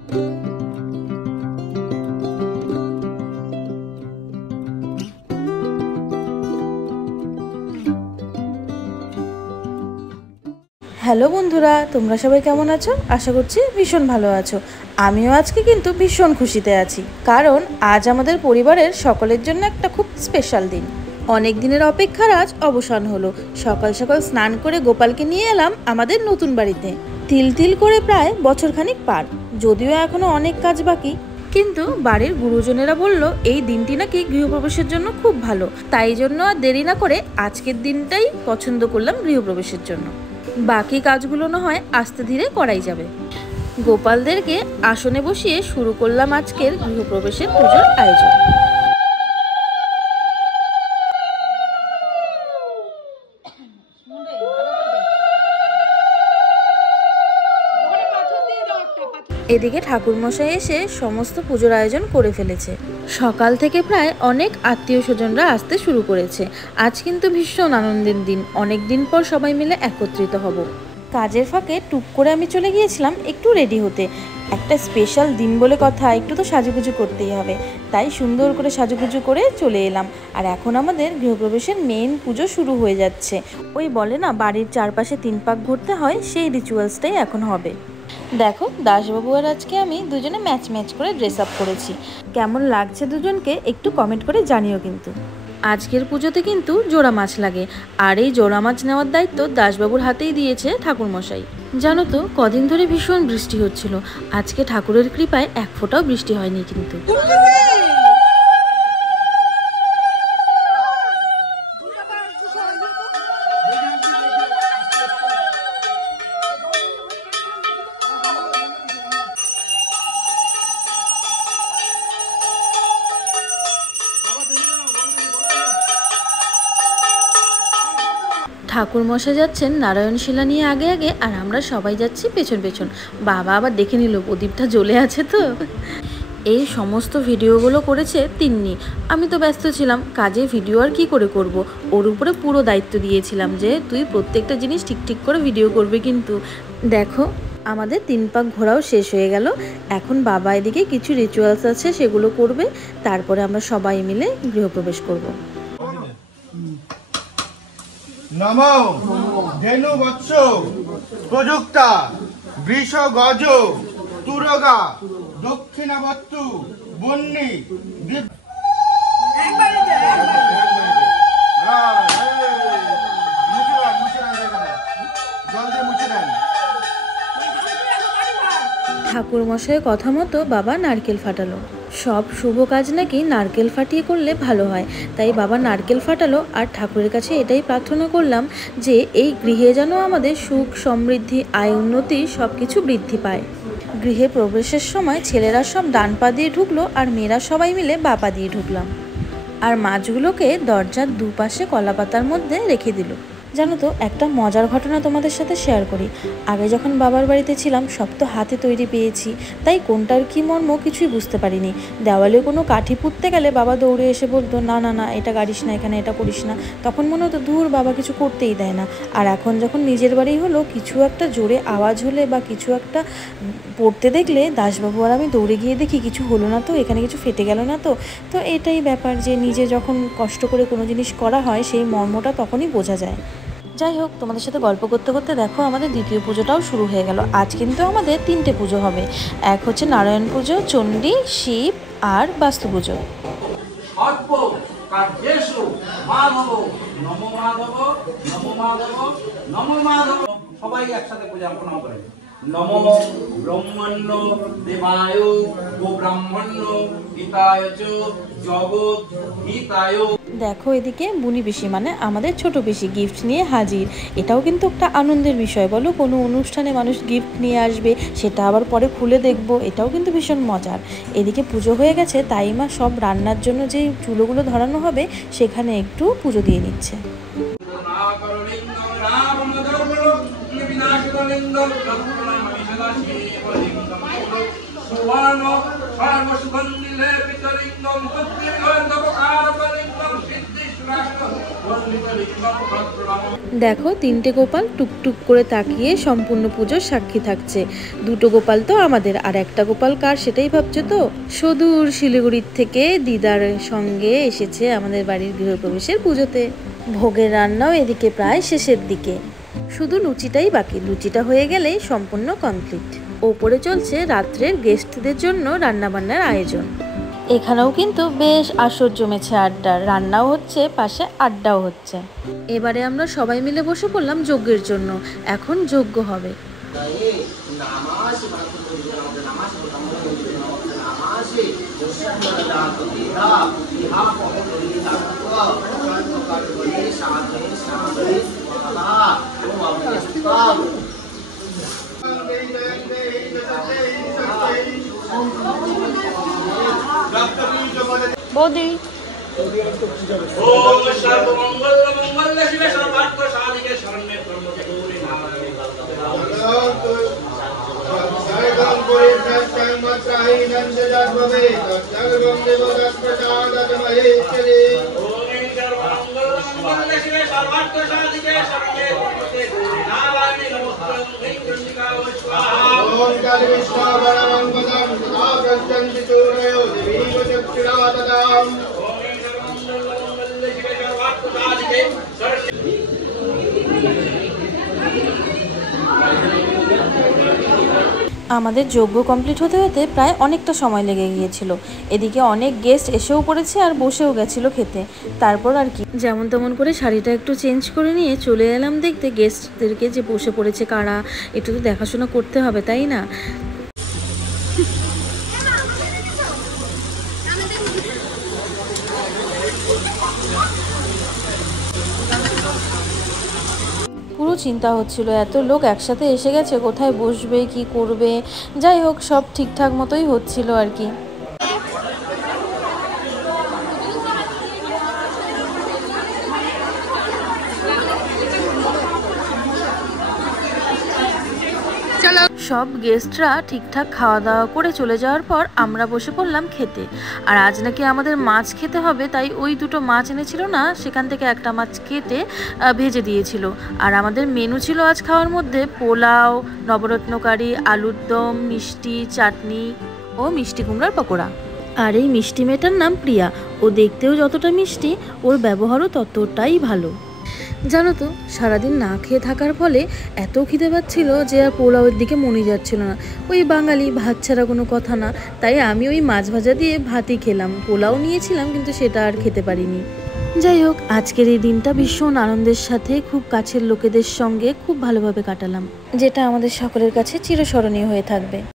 Hello বন্ধুরা, তোমরা সবাই কেমন আছো? আশা করছি ভীষণ ভালো আছো। আমিও আজকে কিন্তু ভীষণ খুশিতে আছি, কারণ আজ আমাদের পরিবারের সকলের জন্য একটা খুব স্পেশাল দিন। অনেক দিনের অপেক্ষার আজ অবসান হলো। সকাল সকাল স্নান করে গোপালকে নিয়ে এলাম আমাদের নতুন বাড়িতে। তিল তিল করে প্রায় বছরখানিক পার, যদিও এখনো অনেক কাজ বাকি, কিন্তু বাড়ির গুরুজনেরা বলল এই দিনটি নাকি গৃহপ্রবেশের জন্য খুব ভালো। তাই জন্য আর দেরি না করে আজকের দিনটাই পছন্দ করলাম গৃহপ্রবেশের জন্য। বাকি কাজগুলো না হয় আস্তে ধীরে করাই যাবে। গোপালদেরকে আসনে বসিয়ে শুরু করলাম আজকের গৃহপ্রবেশের পুজোর আয়োজন। এদিকে ঠাকুরমশাই এসে সমস্ত পুজোর আয়োজন করে ফেলেছে। সকাল থেকে প্রায় অনেক আত্মীয় স্বজনরা আসতে শুরু করেছে। আজ কিন্তু ভীষণ আনন্দের দিন, অনেক দিন পর সবাই মিলে একত্রিত হব। কাজের ফাঁকে টুক করে আমি চলে গিয়েছিলাম একটু রেডি হতে। একটা স্পেশাল দিন বলে কথা, একটু তো সাজুগুজু করতেই হবে। তাই সুন্দর করে সাজুগুজু করে চলে এলাম। আর এখন আমাদের গৃহপ্রবেশের মেইন পুজো শুরু হয়ে যাচ্ছে। ওই বলে না বাড়ির চারপাশে 3 পাক ঘুরতে হয়, সেই রিচুয়ালসটাই এখন হবে। দেখো দাসবাবু আর আজকে আমি দুজনে ম্যাচ করে ড্রেস আপ করেছি। কেমন লাগছে দুজনকে একটু কমেন্ট করে জানিও কিন্তু। আজকের পুজোতে কিন্তু জোড়া মাছ লাগে, আর এই জোড়া মাছ নেওয়ার দায়িত্ব দাসবাবুর হাতেই দিয়েছে ঠাকুরমশাই। জানো তো কদিন ধরে ভীষণ বৃষ্টি হচ্ছিল, আজকে ঠাকুরের কৃপায় এক ফোঁটাও বৃষ্টি হয়নি কিন্তু। ঠাকুরমশাই যাচ্ছেন নারায়ণশিলা নিয়ে আগে আগে, আর আমরা সবাই যাচ্ছি পেছন পেছন। বাবা আবার দেখে নিল প্রদীপটা জ্বলে আছে তো। এই সমস্ত ভিডিওগুলো করেছে তিন্নি। আমি তো ব্যস্ত ছিলাম কাজে, ভিডিও আর কি করে করব। ওর উপরে পুরো দায়িত্ব দিয়েছিলাম যে তুই প্রত্যেকটা জিনিস ঠিক করে ভিডিও করবে। কিন্তু দেখো আমাদের 3 পাক ঘোরাও শেষ হয়ে গেল। এখন বাবা এদিকে কিছু রিচুয়ালস আছে সেগুলো করবে, তারপরে আমরা সবাই মিলে গৃহপ্রবেশ করব। নমো ধেনু বৎস প্রযুক্তা বৃষ গজ তুরগা দক্ষিণাবর্তু বন্যী ঠাকুরমশাইয়ের কথা মতো বাবা নারকেল ফাটালো। সব শুভ কাজ নাকি নারকেল ফাটিয়ে করলে ভালো হয়, তাই বাবা নারকেল ফাটালো। আর ঠাকুরের কাছে এটাই প্রার্থনা করলাম যে এই গৃহে যেন আমাদের সুখ সমৃদ্ধি আয় উন্নতি সব কিছু বৃদ্ধি পায়। গৃহে প্রবেশের সময় ছেলেরা সব ডান পা দিয়ে ঢুকলো, আর মেয়েরা সবাই মিলে বা পা দিয়ে ঢুকলাম। আর মাছগুলোকে দরজার দুপাশে কলাপাতার মধ্যে রেখে দিল। জানো তো একটা মজার ঘটনা তোমাদের সাথে শেয়ার করি। আগে যখন বাবার বাড়িতে ছিলাম সব তো হাতে তৈরি পেয়েছি, তাই কোনটার কি মর্ম কিছুই বুঝতে পারিনি। দেওয়ালে কোনো কাঠি পুঁততে গেলে বাবা দৌড়ে এসে বলতো না না না এটা গাড়িস না, এখানে এটা করিস না। তখন মনে হতো দূর বাবা কিছু করতেই দেয় না। আর এখন যখন নিজের বাড়ি হলো, কিছু একটা জোরে আওয়াজ হলে বা কিছু একটা পড়তে দেখলে দাসবাবু আর আমি দৌড়ে গিয়ে দেখি কিছু হলো না তো, এখানে কিছু ফেটে গেল না তো। তো এটাই ব্যাপার যে নিজে যখন কষ্ট করে কোনো জিনিস করা হয় সেই মর্মটা তখনই বোঝা যায়। যাই হোক, তোমাদের সাথে গল্প করতে করতে দেখো আমাদের দ্বিতীয় পুজোটাও শুরু হয়ে গেল। আজ কিন্তু আমাদের 3টে পুজো হবে। এক হচ্ছে নারায়ণ পুজো, চণ্ডী, শিব আর বাস্তু পুজো। সবাই একসাথে পূজা প্রণাম করেন। নমো ব্রহ্মণ্য দেবায় গো ব্রাহ্মণ্য হিতায় চ জগৎ হিতায়। দেখো এদিকে বুনি পিসি মানে আমাদের ছোট পিসি গিফট নিয়ে হাজির। এটাও কিন্তু একটা আনন্দের বিষয়, বলো কোনো অনুষ্ঠানে মানুষ গিফট নিয়ে আসবে, সেটা আবার পরে খুলে দেখবো, এটাও কিন্তু ভীষণ মজার। এদিকে পুজো হয়ে গেছে, তাই মা সব রান্নার জন্য যে চুলোগুলো ধরানো হবে সেখানে একটু পুজো দিয়ে নিচ্ছে। দেখো 3টে গোপাল টুকটুক করে তাকিয়ে সম্পূর্ণ পুজোর সাক্ষী থাকছে। 2টো গোপাল তো আমাদের, আর একটা গোপাল কার সেটাই ভাবছো তো? সুদূর শিলিগুড়ির থেকে দিদার সঙ্গে এসেছে আমাদের বাড়ির গৃহপ্রবেশের পুজোতে। ভোগের রান্নাও এদিকে প্রায় শেষের দিকে, শুধু লুচিটাই বাকি। লুচিটা হয়ে গেলেই সম্পূর্ণ কমপ্লিট। ওপরে চলছে রাত্রের গেস্টদের জন্য রান্নাবান্নার আয়োজন। এখানেও কিন্তু বেশ আসর জমেছে আড্ডার, রান্নাও হচ্ছে, পাশে আড্ডাও হচ্ছে। এবারে আমরা সবাই মিলে বসে পড়লাম যজ্ঞের জন্য। এখন যজ্ঞ হবে। বৌদি আমাদের যজ্ঞ কমপ্লিট হতে হতে প্রায় অনেকটা সময় লেগে গিয়েছিল। এদিকে অনেক গেস্ট এসেও পড়েছে আর বসেও গেছিল খেতে। তারপর আর কি, যেমন তেমন করে শাড়িটা একটু চেঞ্জ করে নিয়ে চলে এলাম দেখতে গেস্টদেরকে যে বসে পড়েছে কারা। একটু তো দেখাশোনা করতে হবে, তাই না? পুরো চিন্তা হচ্ছিল, এত লোক একসাথে এসে গেছে, কোথায় বসবে, কি করবে। যাই হোক, সব ঠিকঠাক মতোই হচ্ছিল আর কি। সব গেস্টরা ঠিকঠাক খাওয়া দাওয়া করে চলে যাওয়ার পর আমরা বসে পড়লাম খেতে। আর আজ নাকি আমাদের মাছ খেতে হবে, তাই ওই 2টো মাছ এনেছিল না, সেখান থেকে একটা মাছ কেটে ভেজে দিয়েছিল। আর আমাদের মেনু ছিল আজ খাওয়ার মধ্যে পোলাও, নবরত্ন কারি, আলুর দম, মিষ্টি, চাটনি ও মিষ্টি কুমড়ার পকোড়া। আর এই মিষ্টি মেয়েটার নাম প্রিয়া। ও দেখতেও যতটা মিষ্টি, ওর ব্যবহারও ততটাই ভালো। জানো তো, সারাদিন না খেয়ে থাকার ফলে এত খিদে পাচ্ছিল যে আর পোলাওয়ের দিকে মনে যাচ্ছিল না। ওই বাঙালি, ভাত ছাড়া কোনো কথা না, তাই আমি ওই মাছ ভাজা দিয়ে ভাতই খেলাম। পোলাও নিয়েছিলাম কিন্তু সেটা আর খেতে পারিনি। যাই হোক, আজকের এই দিনটা ভীষণ আনন্দের সাথে খুব কাছের লোকেদের সঙ্গে খুব ভালোভাবে কাটালাম, যেটা আমাদের সকলের কাছে চিরস্মরণীয় হয়ে থাকবে।